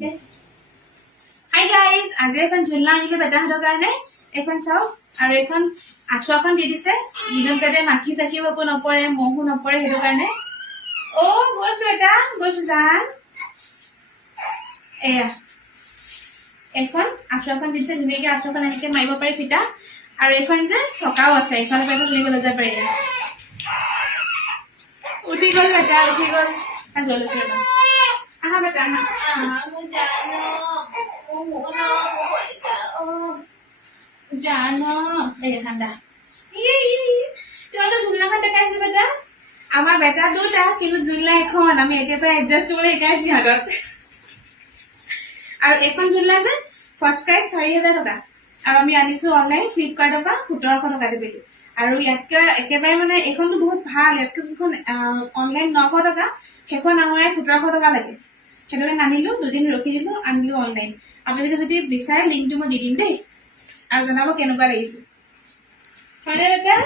Hi guys, আজি এখন ঝুলনা আনিলে বেটাহঁতৰ কাৰণে এখন চাওক আৰু এখন আঁঠুৱাখন দি দিছে দিনত যাতে মাখি চাখি একো নপৰে মহো নপৰে সেইটো কাৰণে গৈছো এটা গৈছো জান এয়া এখন আঁঠুৱাখন দিছে ধুনীয়াকে আঁঠুৱাখন এনেকে মাৰিব পাৰি ফিটা আৰু এখন যে চকাও আছে এইফালে পাইপ ধুনীয়াকে লৈ যাব পাৰি উঠি গ'ল বেটা উঠি গ'ল আৰু লৈ লৈছো আহা বেটা আহা মই জানো ঠাণ্ডা তোমালোকে ঝুলনাখন দেখাইছো বেটা আমাৰ বেটা দুটা কিন্তু ঝুলনা এখন আমি এতিয়াৰ পৰা এডজাষ্ট কৰিবলৈ শিকাইছো সিহঁতক আৰু এখন ঝুলনা যে ফাৰ্ষ্ট প্ৰাইচ ৪,০০০ টকা আৰু আমি আনিছো অনলাইন ফ্লিপকাৰ্টৰ পৰা ১৭০০ টকা দি আৰু ইয়াতকে একেবাৰে মানে এইখনটো বহুত ভাল ইয়াতকে যিখন অনলাইন ৯০০ টকা সেইখন আমাৰ ১৭০০ টকা লাগে সেইটোকে নানিলো দুদিন ৰখি দিলো আনিলো অনলাইন আপোনালোকে যদি বিচাৰে লিংকটো মই দি দিম দেই আৰু জনাব কেনেকুৱা লাগিছে হয়নে বেটা